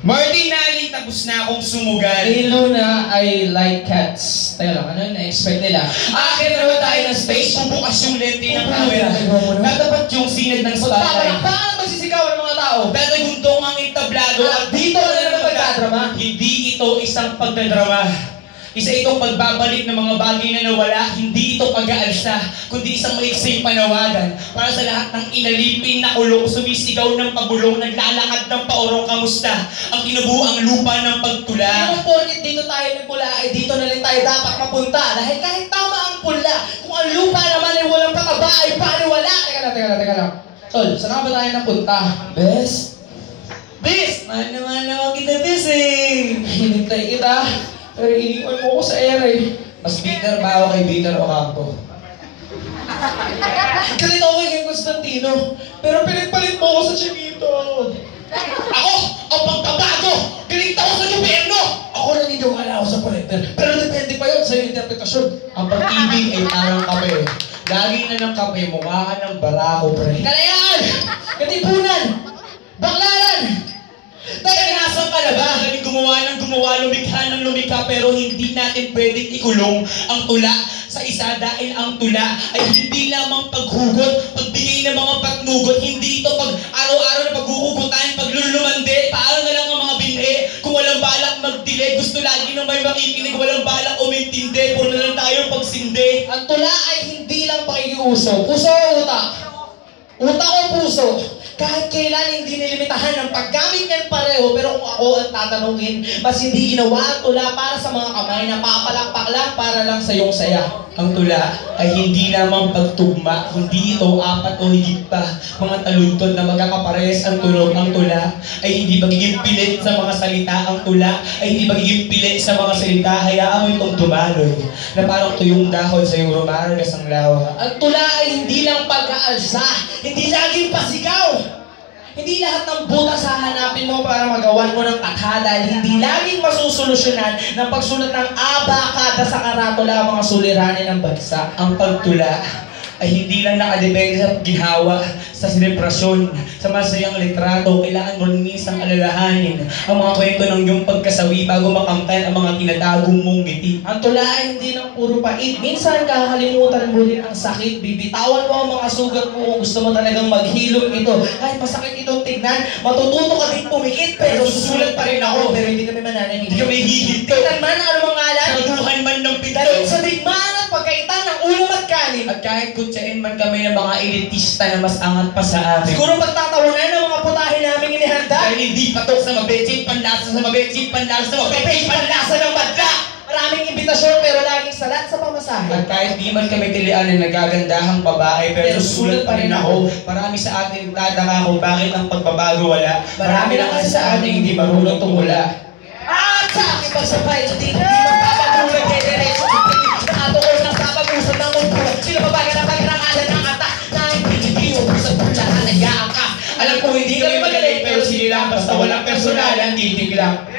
Marty Nally, tapos na akong sumugal. Hey Luna, I like cats. Teka lang, ano yung na-expect nila? Akin naman tayo ng stage, bubukas yung lente ng camera. Tatapat yung sinag ng spotlight. Paano magsisigawan ng mga tao? Tataguntong ang entablado at Dito na naman pagkadrama. Hindi ito isang pagdadrama. Isa itong pagbabalik ng mga bagay na nawala, hindi ito pag-aalsa, kundi isang maiksing panawagan para sa lahat ng inalipin na kulong, sumisigaw ng pabulong, naglalakad ng paorong kamusta, ang kinubuang lupa ng pagtula. Kung porkit dito tayo nagmula, ay dito na rin tayo dapat mapunta. Dahil kahit tama ang pula, kung ang lupa naman ay walang pataba, ay paniwala. Teka lang. Sol, saan ba tayo napunta? Bes? Bes! Mahal naman kita, Bes eh! Hinintay kita. Pero iniwan mo ko sa ere. Mas bitter ba ako kay Bitter Ocampo? Galit ako kay Constantino. Pero pinagpalit mo ako sa Chinito. Ako! Ang pagkabago! Galit ako sa gobyerno! Ako naniniwala ako sa collector. Pero depende pa yun sa iyong interpretasyon. Ang pag-ibig ay parang kape. Lagi na ng kape, mukha ka ng barako, pre. Kalayaan! Katipunan! Baklaran! Teka, nasan ka na ba? Galing gumawa, lumikha, pero hindi natin pwedeng ikulong ang tula sa isa dahil ang tula ay hindi lamang paghugot, pagbigay ng mga patnugot, hindi ito pag araw-araw na paghuhugutan, paglulumande, paano na lang ang mga binhe, kung walang balak magdile, gusto lagi na may makikinig, walang balak umintindi, puro na lang tayo pagsindi. Ang tula ay hindi lang pakikiuso. Puso o utak? Utak o puso? Kahit kailan hindi nilimitahan ng paggamit niyan pareho, pero kung ako ang tatanungin, mas hindi ginawa ang tula para sa mga kamay na papalakpak lang para lang sa iyong saya. Ang tula ay hindi lamang pagtugma, hindi ito apat o higit pa. Mga taluntod na magkakapares ang tunog. Ang tula ay hindi magiging pilit sa mga salita. Ang tula ay hindi magiging pilit sa mga salita. Hayaan mo itong tumaloy na parang tuyong dahon sa iyong rumargas ang lawa. Ang tula ay hindi lang pag-aalsa, hindi laging pasigaw. Hindi lahat ng butas hahanapin mo para magawan mo ng katha dahil hindi laging masusolusyonan ng pagsulat ng abakada sa karatula ang mga suliranin ng bansa. Ang pagtula ay hindi lang nakadepende sa ginhawa, sa selebrasyon, sa masayang litrato. Kailangan mo rin minsan alalahanin ang mga kwento ng iyong pagkasawi bago makamtan ang mga tinatagong mong ngiti. Ang tula ay hindi lang puro pait. Minsan kakalimutan mo rin ang sakit. Bibitawan mo ang mga sugat mo kung gusto mo talagang maghilom ito. Kahit masakit itong tignan, matututo ka din pumikit. Pero susulat pa rin ako. Pero hindi kami mananahimik. Hindi kami hihinto. Kailan man ano mga ngalan? Saguhan man ng pito. Dahil sa digmaan at pagkaitan ng ulam at kanin. At kahit kutsain man kami ng mga elitista na mas angat pa sa amin. Siguro pagtatawanan ng mga putahe namin inihanda. Dahil hindi patok sa mabetsing panlasa sa mabetsing panlasa sa mabetsing panlasa ng badla. Maraming imbitasyon pero laging salat sa pamasahe. At kahit di man kami tilian ng nagagandahang babae, pero susulat pa rin ako. Marami sa atin tataka kung bakit ang pagbabago wala. Marami lang kasi sa atin hindi marunong tumula. At sa aking pagsabay, hindi magpapagulat kay Diretso. Nakatukoy ng papag-usap ng kultura. Sino ba bagay na pagrangalan ng atak na hindi sa tula na nagyaan ka? Alam ko hindi kami magaling, pero sige lang, basta walang personalan, titig lang.